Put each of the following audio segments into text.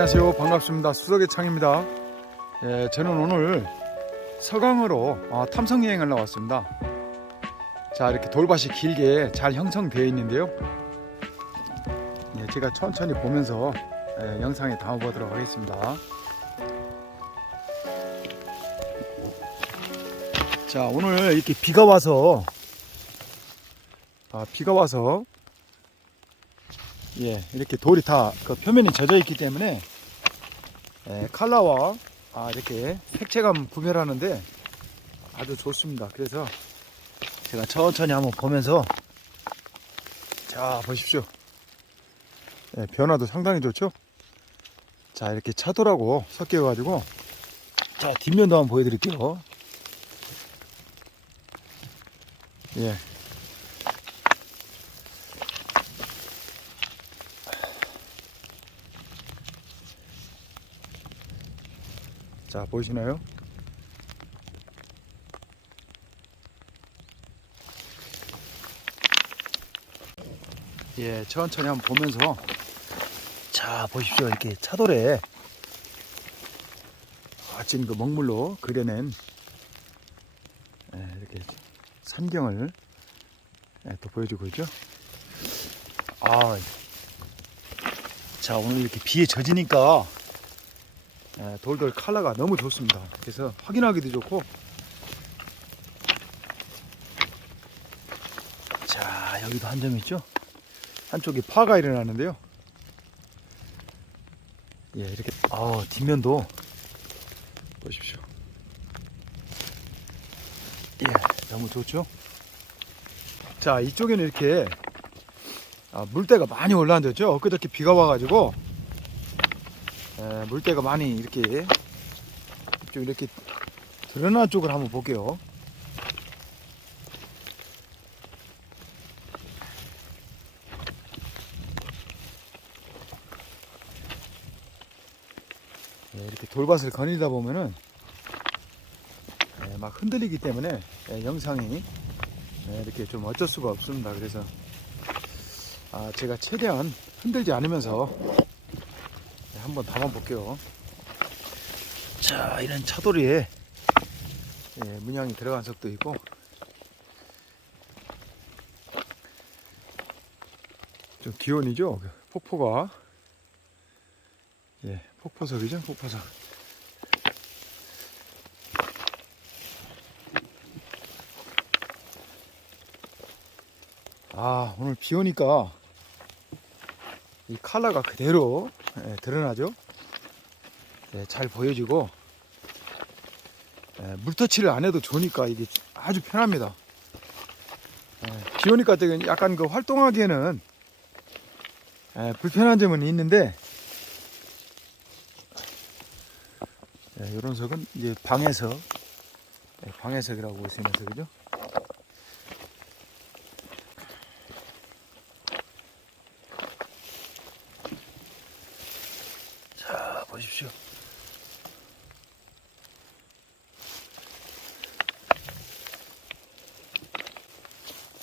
안녕하세요. 반갑습니다. 수석의 창입니다. 예, 저는 오늘 서강으로 어, 탐성 여행을 나왔습니다. 자, 이렇게 돌밭이 길게 잘 형성되어 있는데요. 예, 제가 천천히 보면서 예, 영상에 담아보도록 하겠습니다. 자, 오늘 이렇게 비가 와서 아, 비가 와서 예, 이렇게 돌이 다 그 표면이 젖어 있기 때문에 예, 칼라와 아, 이렇게 색채감 구별하는데 아주 좋습니다. 그래서 제가 천천히 한번 보면서 자 보십시오. 예, 변화도 상당히 좋죠. 자 이렇게 차돌하고 섞여 가지고 자 뒷면도 한번 보여드릴게요. 예, 자 보이시나요? 예, 천천히 한번 보면서 자 보십시오 이렇게 차돌에 아침 그 먹물로 그려낸 예, 이렇게 산경을 예, 또 보여주고 있죠. 아, 자 오늘 이렇게 비에 젖으니까 예, 돌돌 컬러가 너무 좋습니다. 그래서 확인하기도 좋고. 자, 여기도 한 점 있죠? 한쪽에 파가 일어나는데요. 예, 이렇게, 아 뒷면도 보십시오. 예, 너무 좋죠? 자, 이쪽에는 이렇게 아, 물때가 많이 올라앉았죠? 엊그저께 비가 와가지고 에, 물때가 많이 이렇게 좀 이렇게 드러난 쪽을 한번 볼게요. 예, 이렇게 돌밭을 거닐다 보면은 예, 막 흔들리기 때문에 예, 영상이 예, 이렇게 좀 어쩔 수가 없습니다. 그래서 아, 제가 최대한 흔들지 않으면서 네, 한번 담아볼게요. 자, 이런 차돌이에 예, 문양이 들어간 석도 있고 좀 기온이죠? 그 폭포가 예, 폭포석이죠? 폭포석. 아, 오늘 비 오니까 이 컬러가 그대로 예, 드러나죠? 예, 잘 보여지고 예, 물터치를 안 해도 좋으니까 이게 아주 편합니다. 예, 비 오니까 약간 그 활동하기에는 예, 불편한 점은 있는데 예, 이런 석은 이제 방에서 예, 방해석이라고 있으면서 그죠? 자 보십시오.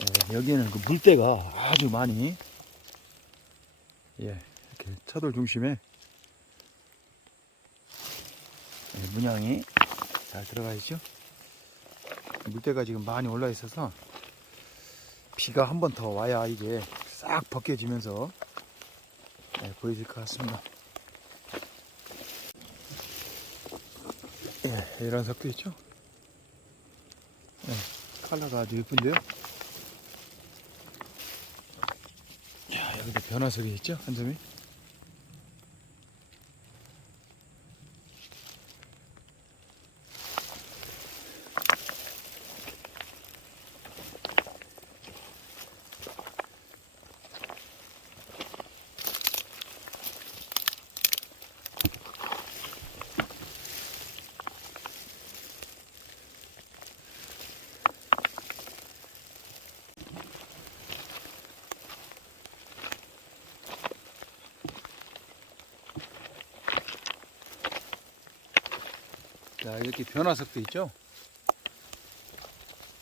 예, 여기는 그 물때가 아주 많이 예 이렇게 차돌 중심에 예, 문양이 잘 들어가 있죠. 물때가 지금 많이 올라 있어서 비가 한 번 더 와야 이게 싹 벗겨지면서 예, 보여질 것 같습니다. 예, 이런 석도 있죠. 예, 컬러가 아주 예쁜데요. 자, 여기도 변화석이 있죠, 한 점이. 자, 이렇게 변화석도 있죠.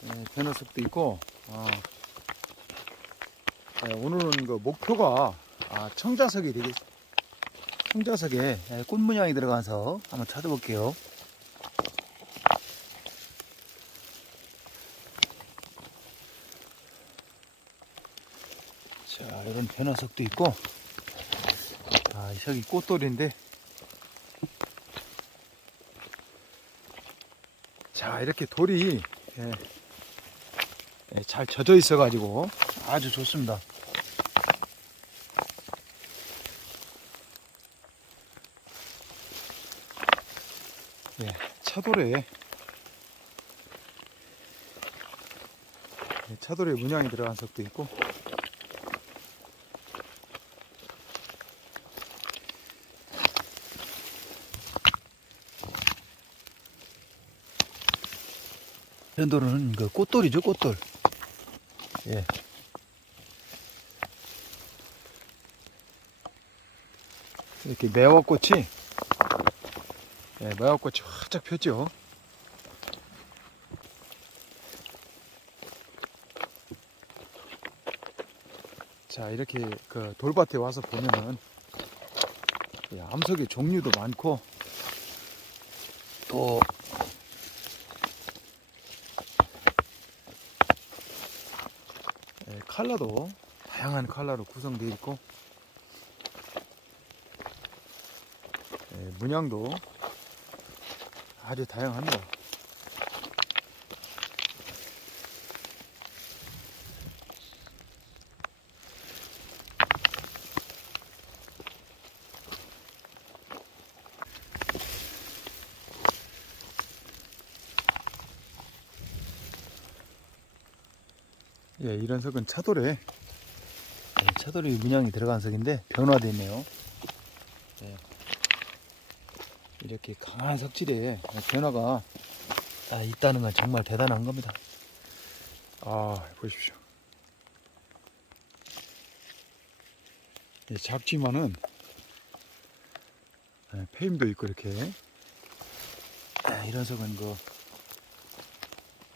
예, 변화석도 있고, 아, 예, 오늘은 그 목표가 아, 청자석이 되겠, 홍자석에 예, 꽃 문양이 들어가서 한번 찾아볼게요. 자, 이런 변화석도 있고, 아, 이 석이 꽃돌인데, 자, 이렇게 돌이 예, 예, 잘 젖어 있어 가지고 아주 좋습니다. 예, 차돌에 예, 차돌에 문양이 들어간 석도 있고 돌은 그 꽃돌이죠 꽃돌 예. 이렇게 매화꽃이 예, 매화꽃이 활짝 폈죠 자 이렇게 그 돌밭에 와서 보면은 예, 암석의 종류도 많고 또 예, 컬러도 다양한 컬러로 구성되어 있고 예, 문양도 아주 다양합니다. 예, 이런 석은 차돌에 예, 차돌에 문양이 들어간 석인데 변화되어 있네요. 예. 이렇게 강한 석질에 변화가 아, 있다는 건 정말 대단한 겁니다. 아, 보십시오. 예, 작지만은 예, 페임도 있고 이렇게 아, 이런 석은 그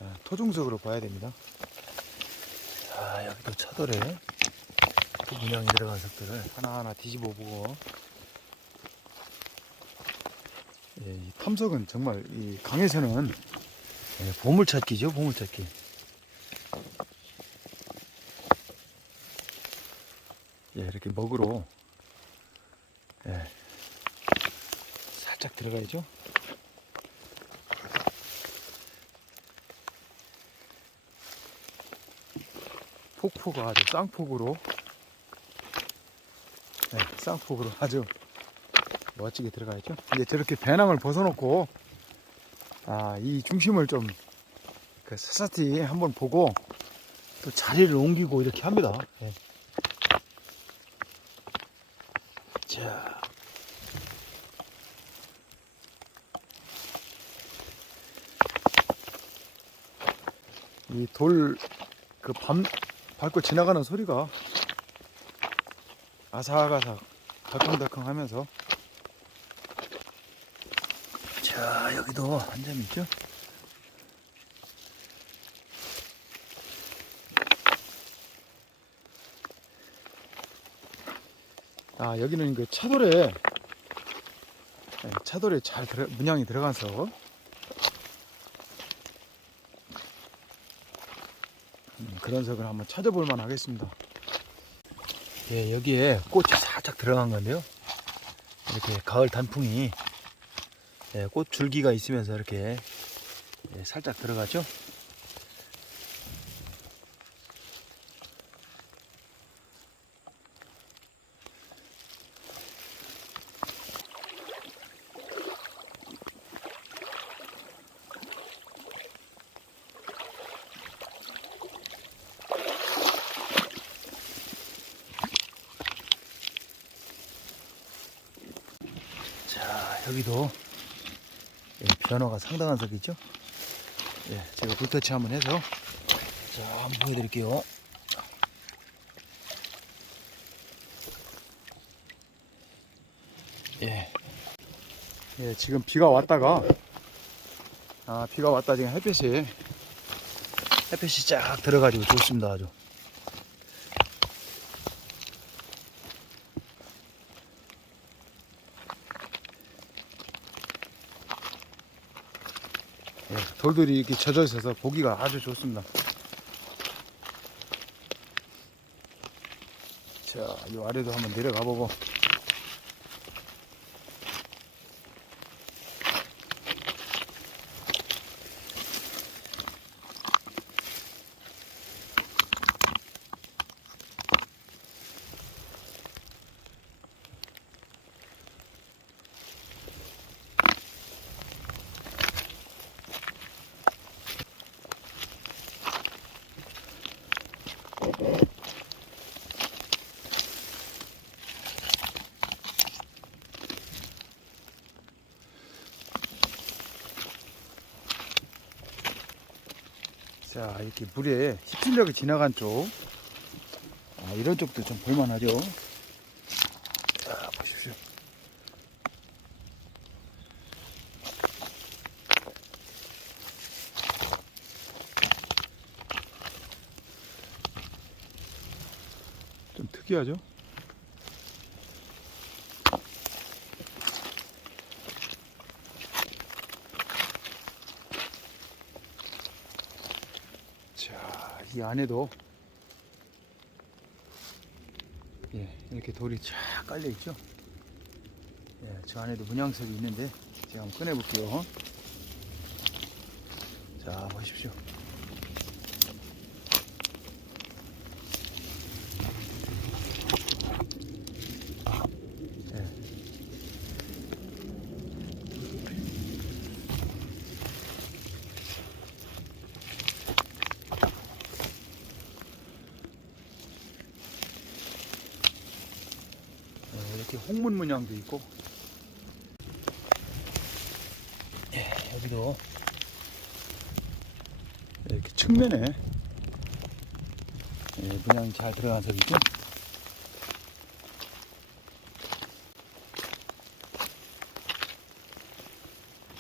아, 토종석으로 봐야 됩니다. 자, 여기도 차돌에 그 문양이 들어간 석들을 하나하나 뒤집어 보고 예, 이 탐석은 정말 이 강에서는 예, 보물찾기죠, 보물찾기. 예, 이렇게 먹으로 예, 살짝 들어가야죠. 폭포가 아주 쌍폭으로 네, 쌍폭으로 아주 멋지게 들어가야죠. 이제 저렇게 배낭을 벗어놓고 아, 이 중심을 좀 그 사사티 한번 보고 또 자리를 옮기고 이렇게 합니다. 예. 자. 이 돌 그 밤 밟고 지나가는 소리가 아삭아삭 덜컹덜컹 하면서. 자 여기도 한 점 있죠? 아 여기는 그 차돌에 네, 차돌에 잘 들어, 문양이 들어가서 그런 석을 한번 찾아볼 만 하겠습니다 예, 여기에 꽃이 살짝 들어간 건데요 이렇게 가을 단풍이 예, 꽃 줄기가 있으면서 이렇게 예, 살짝 들어가죠. 자, 여기도 예, 변화가 상당한 석이죠. 예, 제가 불터치 한번 해서 자 한번 보여드릴게요. 예, 예, 지금 비가 왔다가 아 비가 왔다 지금 햇볕이 햇볕이 쫙 들어가지고 좋습니다 아주. 돌들이 이렇게 젖어 있어서 보기가 아주 좋습니다. 자, 이 아래도 한번 내려가 보고. 자, 이렇게 물에 휩쓸려가 지나간 쪽. 아, 이런 쪽도 좀 볼만하죠. 자, 보십시오. 좀 특이하죠? 자, 이 안에도 예, 이렇게 돌이 쫙 깔려 있죠. 예, 저 안에도 문양석이 있는데 제가 한번 꺼내 볼게요. 자, 보십시오. 예. 홍문 문양도 있고. 예, 여기도. 이렇게 측면에. 예, 문양이 잘 들어간 석이죠?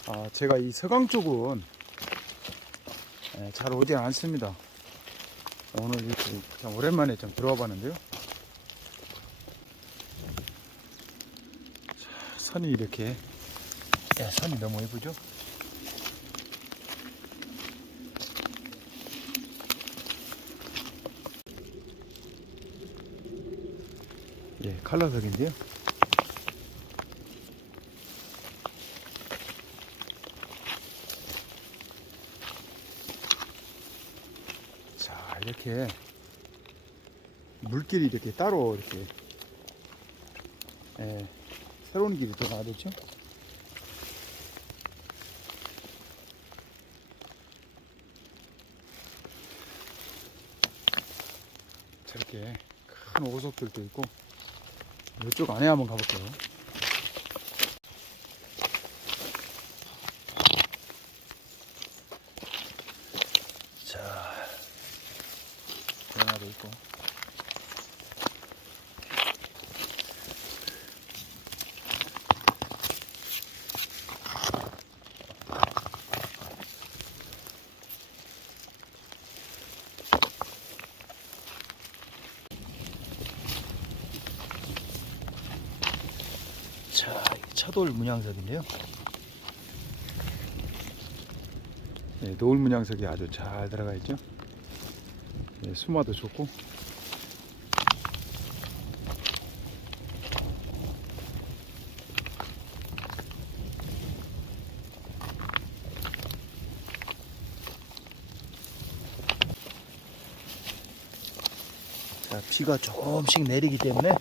아, 제가 이 서강 쪽은 예, 잘 오지 않습니다. 오늘 이렇게 참 오랜만에 좀 들어와 봤는데요 선이 이렇게 예, 선이 너무 예쁘죠? 예, 칼라석인데요. 자, 이렇게 물길이 이렇게 따로 이렇게 예, 새로운 길이 또 나왔죠? 저렇게 큰 오석들도 있고 이쪽 안에 한번 가볼게요. 자, 변화도 있고. 차돌 문양석인데요. 네, 노을 문양석이 아주 잘 들어가 있죠. 네, 수마도 좋고. 자, 비가 조금씩 내리기 때문에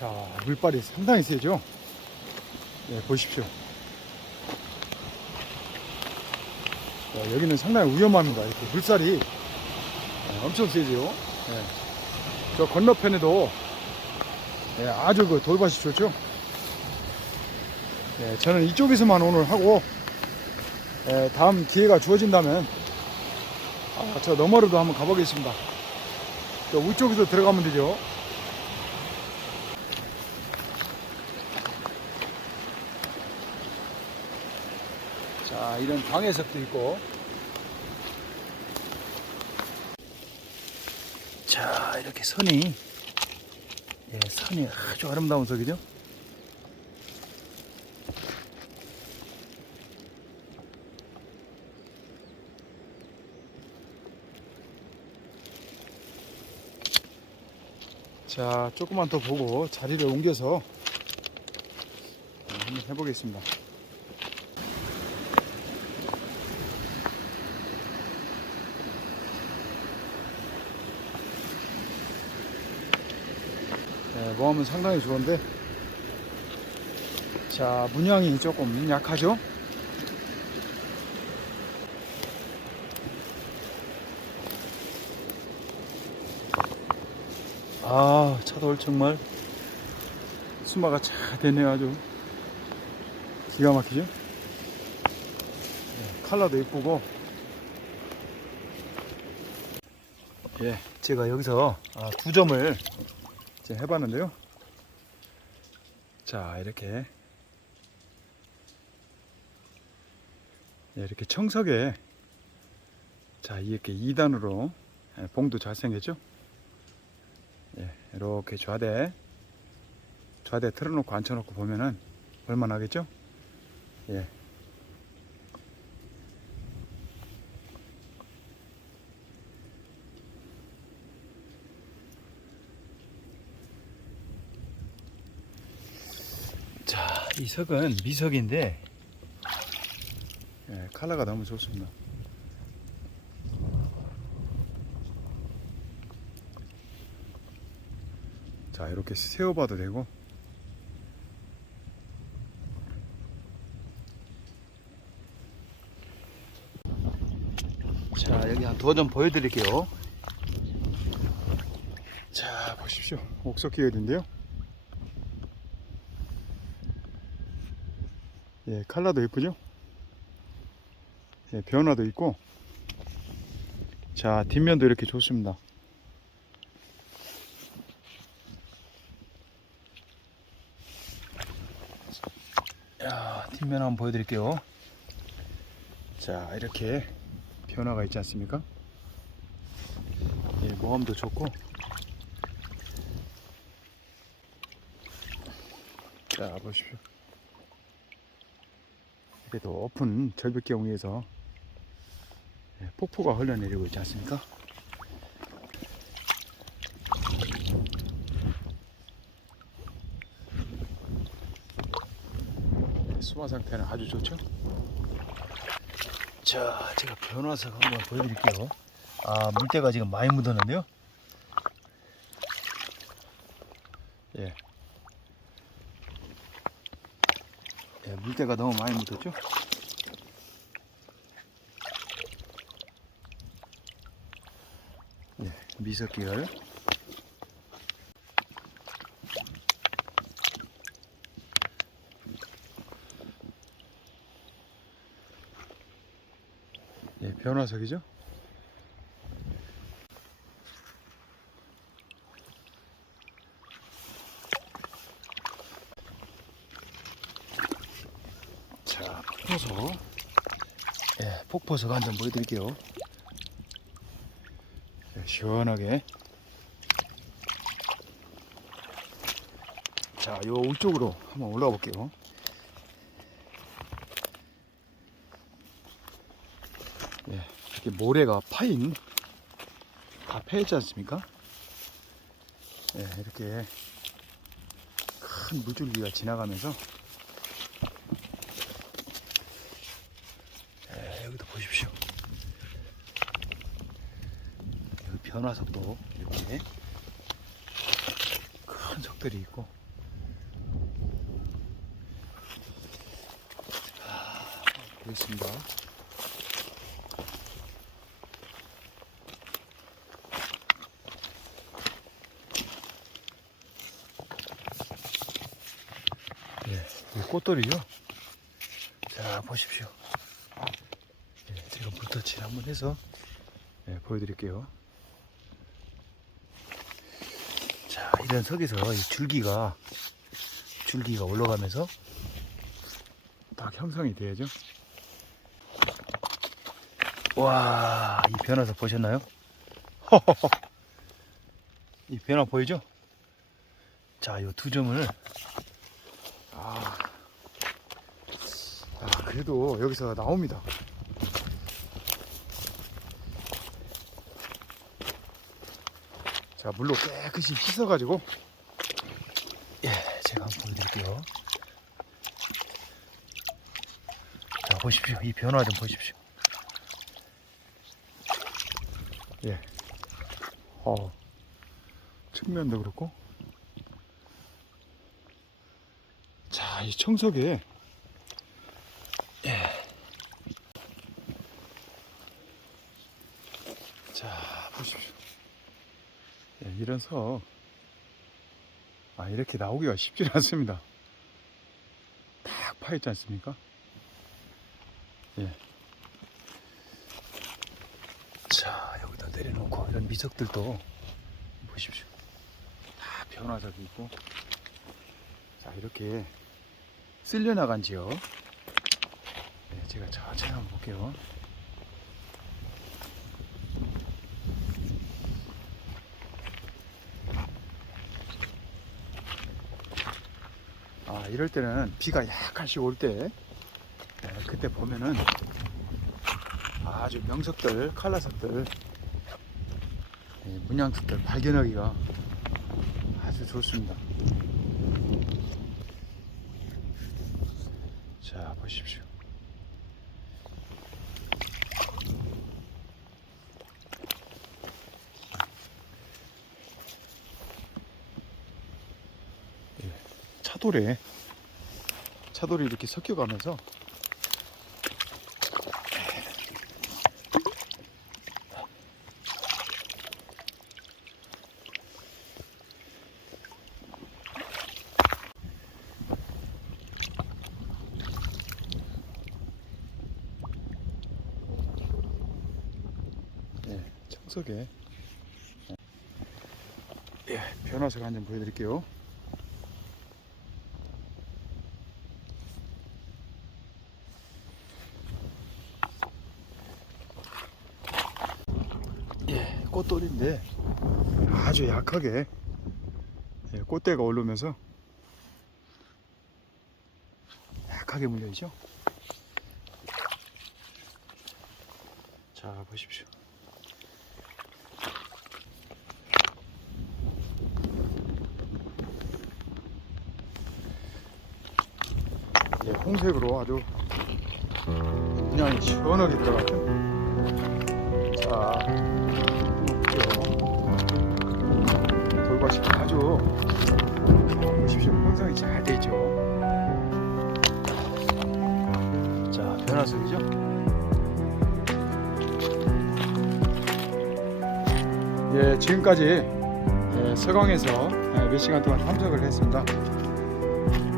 자, 물발이 상당히 세죠? 네, 보십시오. 자, 여기는 상당히 위험합니다. 이렇게 물살이 네, 엄청 세죠? 네. 저 건너편에도 네, 아주 그 돌밭이 좋죠? 네, 저는 이쪽에서만 오늘 하고 네, 다음 기회가 주어진다면 아, 저 너머로도 한번 가보겠습니다. 저 위쪽에서 들어가면 되죠? 자, 이런 광해석도 있고. 자, 이렇게 선이, 예, 선이 아주 아름다운 석이죠. 자, 조금만 더 보고 자리를 옮겨서 어, 한번 해보겠습니다. 네, 모함은 상당히 좋은데, 자, 문양이 조금 약하죠? 아, 차돌 정말 수마가 잘 되네요, 아주. 기가 막히죠? 네, 컬러도 예쁘고. 예, 제가 여기서 아, 두 점을 이제 해봤는데요. 자, 이렇게. 예, 이렇게 청석에 자, 이렇게 2단으로 예, 봉도 잘 생겼죠? 예, 이렇게 좌대 좌대 틀어놓고 앉혀놓고 보면은 얼마나 하겠죠? 예. 자, 이 석은 미석인데 예, 컬러가 너무 좋습니다. 자 이렇게 세워봐도 되고. 자 여기 한 두어 점 보여드릴게요. 자 보십시오. 옥석 계열인데요 예 칼라도 예쁘죠 예 변화도 있고 자 뒷면도 이렇게 좋습니다 야, 뒷면 한번 보여드릴게요. 자, 이렇게 변화가 있지 않습니까? 예, 모함도 좋고. 자, 보십시오. 그래도 오픈 절벽 경 위에서 예, 폭포가 흘러내리고 있지 않습니까? 수화 상태는 아주 좋죠. 자, 제가 변화석 한번 보여드릴게요. 아, 물때가 지금 많이 묻었는데요. 예. 예, 물때가 너무 많이 묻었죠. 예, 미석계열. 예, 변화석이죠. 자, 폭포석. 예, 폭포석 한점 보여드릴게요. 예, 시원하게. 자, 요 위쪽으로 한번 올라가 볼게요. 예, 이렇게 모래가 파인 다 패였지 않습니까? 예, 이렇게 큰 물줄기가 지나가면서 예, 여기도 보십시오. 여기 변화석도 이렇게 큰 석들이 있고 아, 보겠습니다. 예, 이 꽃돌이죠. 자, 보십시오. 예, 제가 물터치를 한번 해서 예, 보여드릴게요. 자, 이런 석에서 이 줄기가 줄기가 올라가면서 딱 형성이 돼야죠. 와, 이 변화서 보셨나요? 이 변화 보이죠? 자, 이두 점을 아, 아, 그래도 여기서 나옵니다. 자, 물로 깨끗이 씻어가지고 예, 제가 한번 보여드릴게요. 자, 보십시오. 이 변화 좀 보십시오. 예. 어, 측면도 그렇고. 자, 이 청소기에, 예. 자, 보십시오. 예, 이런 서, 아, 이렇게 나오기가 쉽지 않습니다. 탁 파있지 않습니까? 예. 자, 여기다 내려놓고 이런 미석들도 보십시오. 다 변화석이 있고. 자, 이렇게 쓸려나간 지요. 네, 제가 천천히 한번 볼게요. 이럴 때는 비가 약간씩 올 때, 네, 그때 보면은 아주 명석들, 칼라석들, 예, 문양석들 발견하기가 아주 좋습니다. 자, 보십시오. 예, 차돌에 차돌이 이렇게 섞여가면서 예, 청소계. 예, 변화석 한점 보여드릴게요. 예, 꽃돌인데 아주 약하게 예, 꽃대가 오르면서 약하게 물려있죠. 자, 보십시오. 예, 홍색으로 아주 그냥 시원하게 들어갔죠. 자, 돌밭이 아주 보십시오. 형성이 잘돼 있죠. 자, 변화석이죠. 예, 지금까지 예, 서강에서 예, 몇 시간 동안 탐색을 했습니다.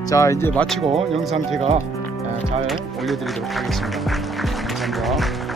자, 이제 마치고 영상 제가 예, 잘 올려드리도록 하겠습니다. 감사합니다.